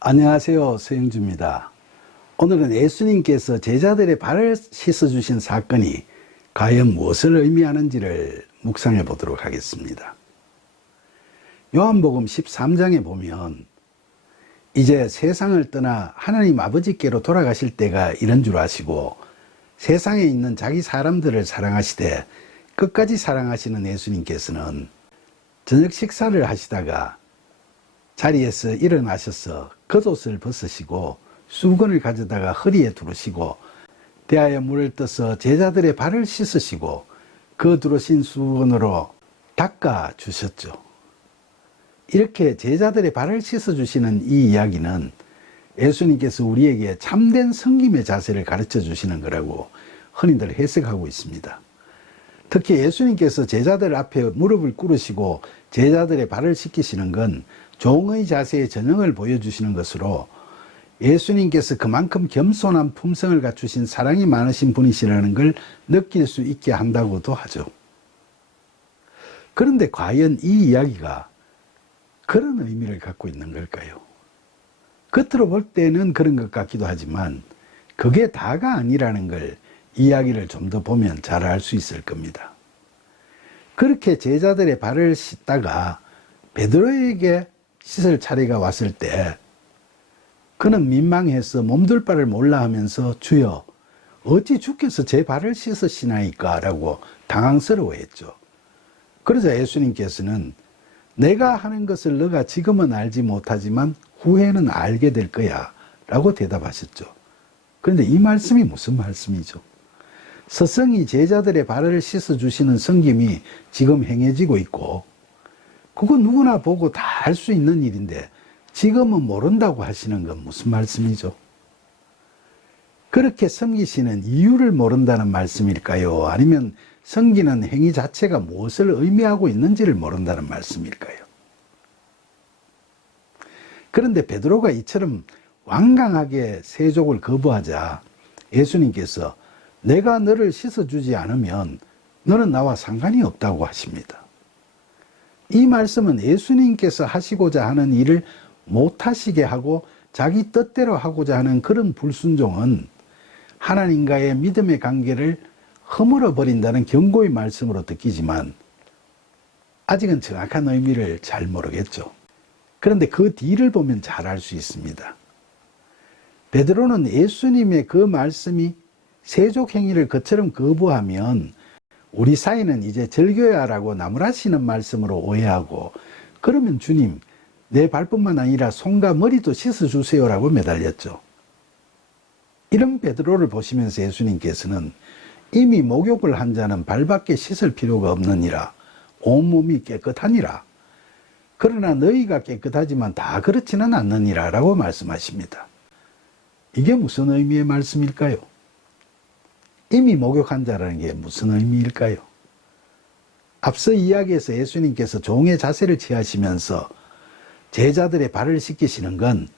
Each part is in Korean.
안녕하세요. 서영주입니다. 오늘은 예수님께서 제자들의 발을 씻어주신 사건이 과연 무엇을 의미하는지를 묵상해 보도록 하겠습니다. 요한복음 13장에 보면 이제 세상을 떠나 하나님 아버지께로 돌아가실 때가 이런 줄 아시고 세상에 있는 자기 사람들을 사랑하시되 끝까지 사랑하시는 예수님께서는 저녁 식사를 하시다가 자리에서 일어나셔서 겉옷을 벗으시고 수건을 가져다가 허리에 두르시고 대하여 물을 떠서 제자들의 발을 씻으시고 그 두르신 수건으로 닦아 주셨죠. 이렇게 제자들의 발을 씻어주시는 이 이야기는 예수님께서 우리에게 참된 섬김의 자세를 가르쳐 주시는 거라고 흔히들 해석하고 있습니다. 특히 예수님께서 제자들 앞에 무릎을 꿇으시고 제자들의 발을 씻기시는 건 종의 자세의 전형을 보여주시는 것으로 예수님께서 그만큼 겸손한 품성을 갖추신 사랑이 많으신 분이시라는 걸 느낄 수 있게 한다고도 하죠. 그런데 과연 이 이야기가 그런 의미를 갖고 있는 걸까요? 겉으로 볼 때는 그런 것 같기도 하지만 그게 다가 아니라는 걸 이야기를 좀 더 보면 잘 알 수 있을 겁니다. 그렇게 제자들의 발을 씻다가 베드로에게 씻을 차례가 왔을 때 그는 민망해서 몸둘 바를 몰라 하면서 주여 어찌 주께서 제 발을 씻으시나이까 라고 당황스러워했죠. 그러자 예수님께서는 내가 하는 것을 너가 지금은 알지 못하지만 후에는 알게 될 거야 라고 대답하셨죠. 그런데 이 말씀이 무슨 말씀이죠? 스승이 제자들의 발을 씻어주시는 섬김이 지금 행해지고 있고 그거 누구나 보고 다 할 수 있는 일인데 지금은 모른다고 하시는 건 무슨 말씀이죠? 그렇게 섬기시는 이유를 모른다는 말씀일까요? 아니면 섬기는 행위 자체가 무엇을 의미하고 있는지를 모른다는 말씀일까요? 그런데 베드로가 이처럼 완강하게 세족을 거부하자 예수님께서 내가 너를 씻어주지 않으면 너는 나와 상관이 없다고 하십니다. 이 말씀은 예수님께서 하시고자 하는 일을 못하시게 하고 자기 뜻대로 하고자 하는 그런 불순종은 하나님과의 믿음의 관계를 허물어 버린다는 경고의 말씀으로 듣기지만 아직은 정확한 의미를 잘 모르겠죠. 그런데 그 뒤를 보면 잘 알 수 있습니다. 베드로는 예수님의 그 말씀이 세족 행위를 그처럼 거부하면 우리 사이는 이제 절교야라고 나무라시는 말씀으로 오해하고 그러면 주님 내 발뿐만 아니라 손과 머리도 씻어주세요라고 매달렸죠. 이런 베드로를 보시면서 예수님께서는 이미 목욕을 한 자는 발밖에 씻을 필요가 없느니라 온몸이 깨끗하니라 그러나 너희가 깨끗하지만 다 그렇지는 않느니라 라고 말씀하십니다. 이게 무슨 의미의 말씀일까요? 이미 목욕한 자라는 게 무슨 의미일까요? 앞서 이야기에서 예수님께서 종의 자세를 취하시면서 제자들의 발을 씻기시는 건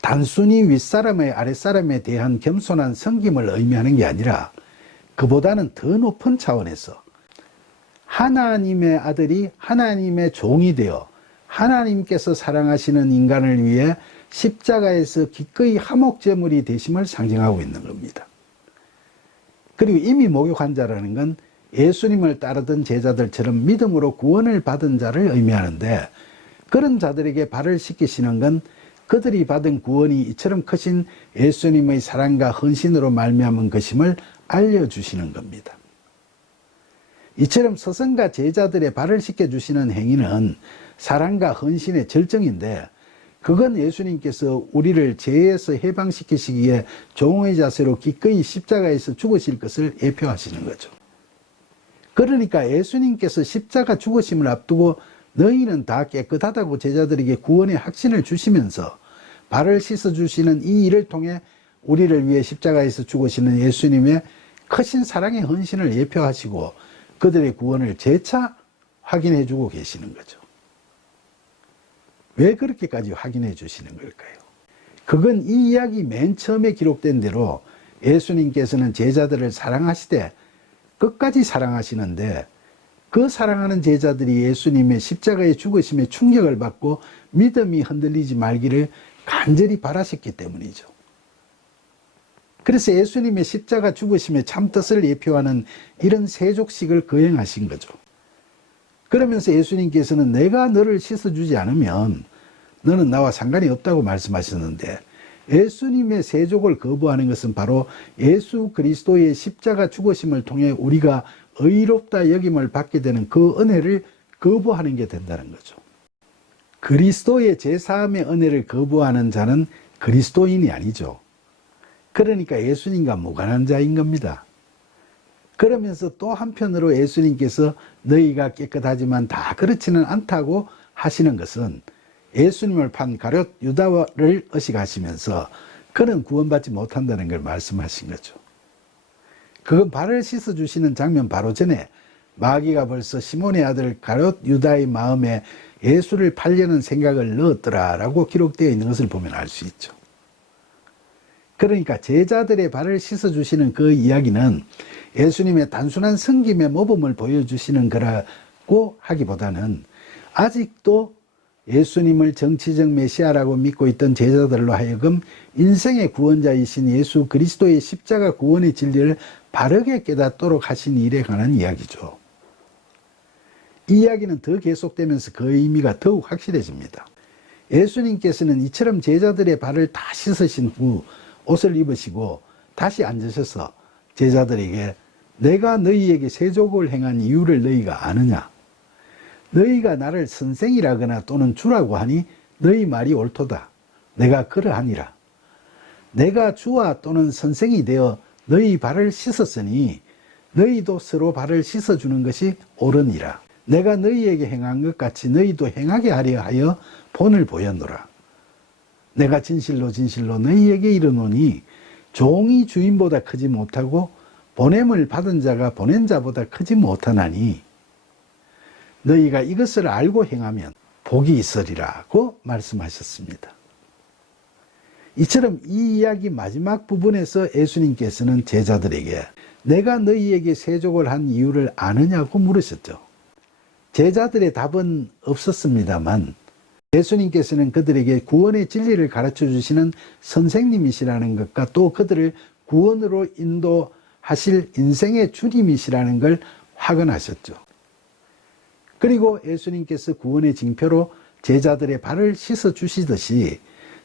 단순히 윗사람의 아랫사람에 대한 겸손한 섬김을 의미하는 게 아니라 그보다는 더 높은 차원에서 하나님의 아들이 하나님의 종이 되어 하나님께서 사랑하시는 인간을 위해 십자가에서 기꺼이 화목제물이 되심을 상징하고 있는 겁니다. 그리고 이미 목욕한 자라는 건 예수님을 따르던 제자들처럼 믿음으로 구원을 받은 자를 의미하는데 그런 자들에게 발을 씻기시는 건 그들이 받은 구원이 이처럼 크신 예수님의 사랑과 헌신으로 말미암은 것임을 알려주시는 겁니다. 이처럼 스승과 제자들의 발을 씻겨주시는 행위는 사랑과 헌신의 절정인데 그건 예수님께서 우리를 죄에서 해방시키시기 위해 종의 자세로 기꺼이 십자가에서 죽으실 것을 예표하시는 거죠. 그러니까 예수님께서 십자가 죽으심을 앞두고 너희는 다 깨끗하다고 제자들에게 구원의 확신을 주시면서 발을 씻어주시는 이 일을 통해 우리를 위해 십자가에서 죽으시는 예수님의 크신 사랑의 헌신을 예표하시고 그들의 구원을 재차 확인해주고 계시는 거죠. 왜 그렇게까지 확인해 주시는 걸까요? 그건 이 이야기 맨 처음에 기록된 대로 예수님께서는 제자들을 사랑하시되 끝까지 사랑하시는데 그 사랑하는 제자들이 예수님의 십자가의 죽으심에 충격을 받고 믿음이 흔들리지 말기를 간절히 바라셨기 때문이죠. 그래서 예수님의 십자가 죽으심의 참뜻을 예표하는 이런 세족식을 거행하신 거죠. 그러면서 예수님께서는 내가 너를 씻어주지 않으면 너는 나와 상관이 없다고 말씀하셨는데, 예수님의 세족을 거부하는 것은 바로 예수 그리스도의 십자가 죽으심을 통해 우리가 의롭다 여김을 받게 되는 그 은혜를 거부하는 게 된다는 거죠. 그리스도의 제사함의 은혜를 거부하는 자는 그리스도인이 아니죠. 그러니까 예수님과 무관한 자인 겁니다. 그러면서 또 한편으로 예수님께서 너희가 깨끗하지만 다 그렇지는 않다고 하시는 것은 예수님을 판 가룟 유다를 의식하시면서 그는 구원받지 못한다는 걸 말씀하신 거죠. 그건 발을 씻어주시는 장면 바로 전에 마귀가 벌써 시몬의 아들 가룟 유다의 마음에 예수를 팔려는 생각을 넣었더라라고 기록되어 있는 것을 보면 알 수 있죠. 그러니까 제자들의 발을 씻어주시는 그 이야기는 예수님의 단순한 섬김의 모범을 보여주시는 거라고 하기보다는 아직도 예수님을 정치적 메시아라고 믿고 있던 제자들로 하여금 인생의 구원자이신 예수 그리스도의 십자가 구원의 진리를 바르게 깨닫도록 하신 일에 관한 이야기죠. 이 이야기는 더 계속되면서 그 의미가 더욱 확실해집니다. 예수님께서는 이처럼 제자들의 발을 다 씻으신 후 옷을 입으시고 다시 앉으셔서 제자들에게 내가 너희에게 세족을 행한 이유를 너희가 아느냐? 너희가 나를 선생이라거나 또는 주라고 하니 너희 말이 옳도다. 내가 그러하니라. 내가 주와 또는 선생이 되어 너희 발을 씻었으니 너희도 서로 발을 씻어주는 것이 옳으니라. 내가 너희에게 행한 것 같이 너희도 행하게 하려 하여 본을 보였노라. 내가 진실로 진실로 너희에게 이르노니 종이 주인보다 크지 못하고 보냄을 받은 자가 보낸 자보다 크지 못하나니 너희가 이것을 알고 행하면 복이 있으리라고 말씀하셨습니다. 이처럼 이 이야기 마지막 부분에서 예수님께서는 제자들에게 내가 너희에게 세족을 한 이유를 아느냐고 물으셨죠. 제자들의 답은 없었습니다만 예수님께서는 그들에게 구원의 진리를 가르쳐 주시는 선생님이시라는 것과 또 그들을 구원으로 인도하실 인생의 주님이시라는 걸 확언하셨죠. 그리고 예수님께서 구원의 징표로 제자들의 발을 씻어 주시듯이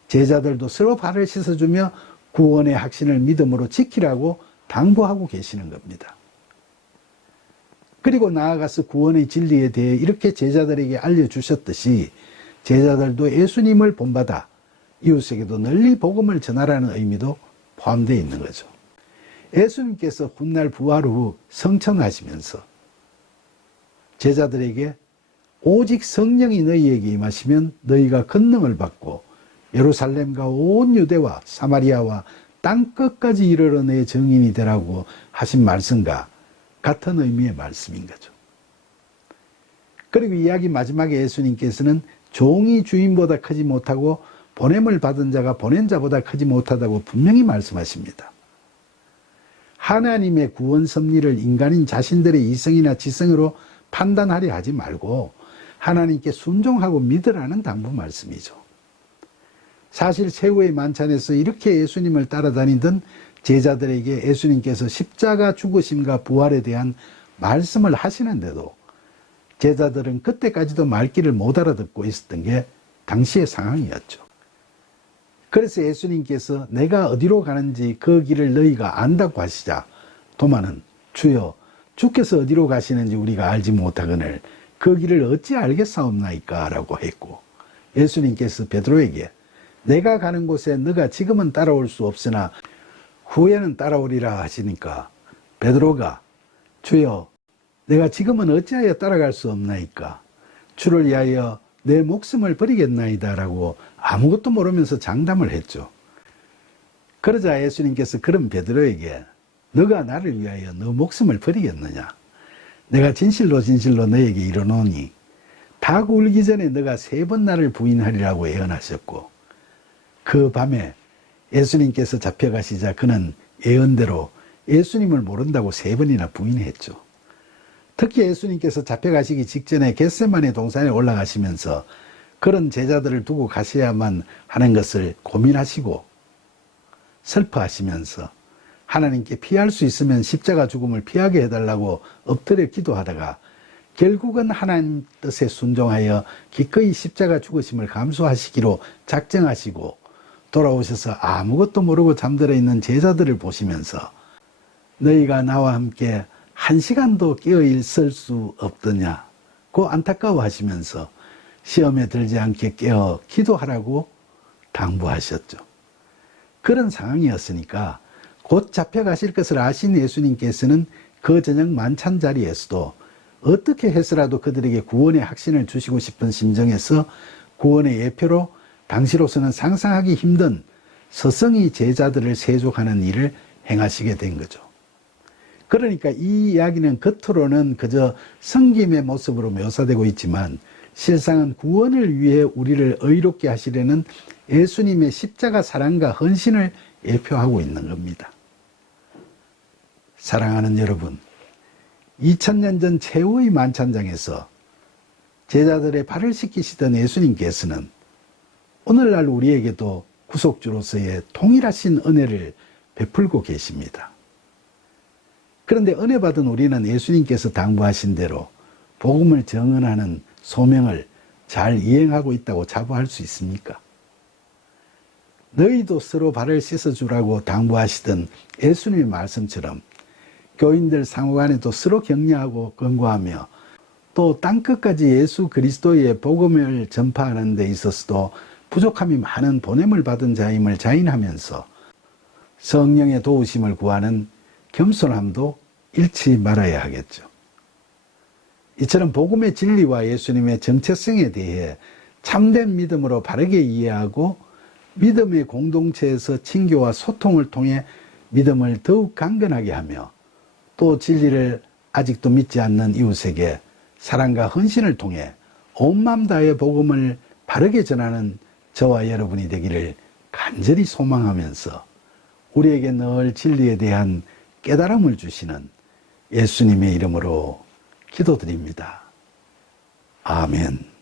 제자들도 서로 발을 씻어주며 구원의 확신을 믿음으로 지키라고 당부하고 계시는 겁니다. 그리고 나아가서 구원의 진리에 대해 이렇게 제자들에게 알려주셨듯이 제자들도 예수님을 본받아 이웃에게도 널리 복음을 전하라는 의미도 포함되어 있는 거죠. 예수님께서 훗날 부활 후 성천하시면서 제자들에게 오직 성령이 너희에게 임하시면 너희가 권능을 받고 예루살렘과 온 유대와 사마리아와 땅끝까지 이르러 내 증인이 되라고 하신 말씀과 같은 의미의 말씀인 거죠. 그리고 이야기 마지막에 예수님께서는 종이 주인보다 크지 못하고 보냄을 받은 자가 보낸 자보다 크지 못하다고 분명히 말씀하십니다. 하나님의 구원 섭리를 인간인 자신들의 이성이나 지성으로 판단하려 하지 말고 하나님께 순종하고 믿으라는 당부 말씀이죠. 사실 최후의 만찬에서 이렇게 예수님을 따라다니던 제자들에게 예수님께서 십자가 죽으심과 부활에 대한 말씀을 하시는데도 제자들은 그때까지도 말귀를 못 알아듣고 있었던 게 당시의 상황이었죠. 그래서 예수님께서 내가 어디로 가는지 그 길을 너희가 안다고 하시자 도마는 주여 주께서 어디로 가시는지 우리가 알지 못하거늘 그 길을 어찌 알겠사옵나이까 라고 했고, 예수님께서 베드로에게 내가 가는 곳에 너가 지금은 따라올 수 없으나 후에는 따라오리라 하시니까 베드로가 주여 내가 지금은 어찌하여 따라갈 수 없나이까 주를 위하여 내 목숨을 버리겠나이다 라고 아무것도 모르면서 장담을 했죠. 그러자 예수님께서 그런 베드로에게 너가 나를 위하여 너 목숨을 버리겠느냐? 내가 진실로 진실로 너에게 이르노니 닭 울기 전에 너가 3번 나를 부인하리라고 예언하셨고, 그 밤에 예수님께서 잡혀가시자 그는 예언대로 예수님을 모른다고 3번이나 부인했죠. 특히 예수님께서 잡혀가시기 직전에 겟세마네 동산에 올라가시면서 그런 제자들을 두고 가셔야만 하는 것을 고민하시고 슬퍼하시면서 하나님께 피할 수 있으면 십자가 죽음을 피하게 해달라고 엎드려 기도하다가 결국은 하나님 뜻에 순종하여 기꺼이 십자가 죽으심을 감수하시기로 작정하시고 돌아오셔서 아무것도 모르고 잠들어 있는 제자들을 보시면서 너희가 나와 함께 1시간도 깨어 있을 수 없더냐고 안타까워하시면서 시험에 들지 않게 깨어 기도하라고 당부하셨죠. 그런 상황이었으니까 곧 잡혀가실 것을 아신 예수님께서는 그 저녁 만찬 자리에서도 어떻게 해서라도 그들에게 구원의 확신을 주시고 싶은 심정에서 구원의 예표로 당시로서는 상상하기 힘든 서성이 제자들을 세족하는 일을 행하시게 된 거죠. 그러니까 이 이야기는 겉으로는 그저 섬김의 모습으로 묘사되고 있지만 실상은 구원을 위해 우리를 의롭게 하시려는 예수님의 십자가 사랑과 헌신을 예표하고 있는 겁니다. 사랑하는 여러분, 2000년 전 최후의 만찬장에서 제자들의 발을 씻기시던 예수님께서는 오늘날 우리에게도 구속주로서의 동일하신 은혜를 베풀고 계십니다. 그런데 은혜 받은 우리는 예수님께서 당부하신 대로 복음을 증언하는 소명을 잘 이행하고 있다고 자부할 수 있습니까? 너희도 서로 발을 씻어주라고 당부하시던 예수님의 말씀처럼 교인들 상호간에도 서로 격려하고 권고하며 또 땅끝까지 예수 그리스도의 복음을 전파하는 데 있어서도 부족함이 많은 보냄을 받은 자임을 자인하면서 성령의 도우심을 구하는 겸손함도 잃지 말아야 하겠죠. 이처럼 복음의 진리와 예수님의 정체성에 대해 참된 믿음으로 바르게 이해하고 믿음의 공동체에서 친교와 소통을 통해 믿음을 더욱 강건하게 하며 또 진리를 아직도 믿지 않는 이웃에게 사랑과 헌신을 통해 온 마음 다해 복음을 바르게 전하는 저와 여러분이 되기를 간절히 소망하면서 우리에게 늘 진리에 대한 깨달음을 주시는 예수님의 이름으로 기도드립니다. 아멘.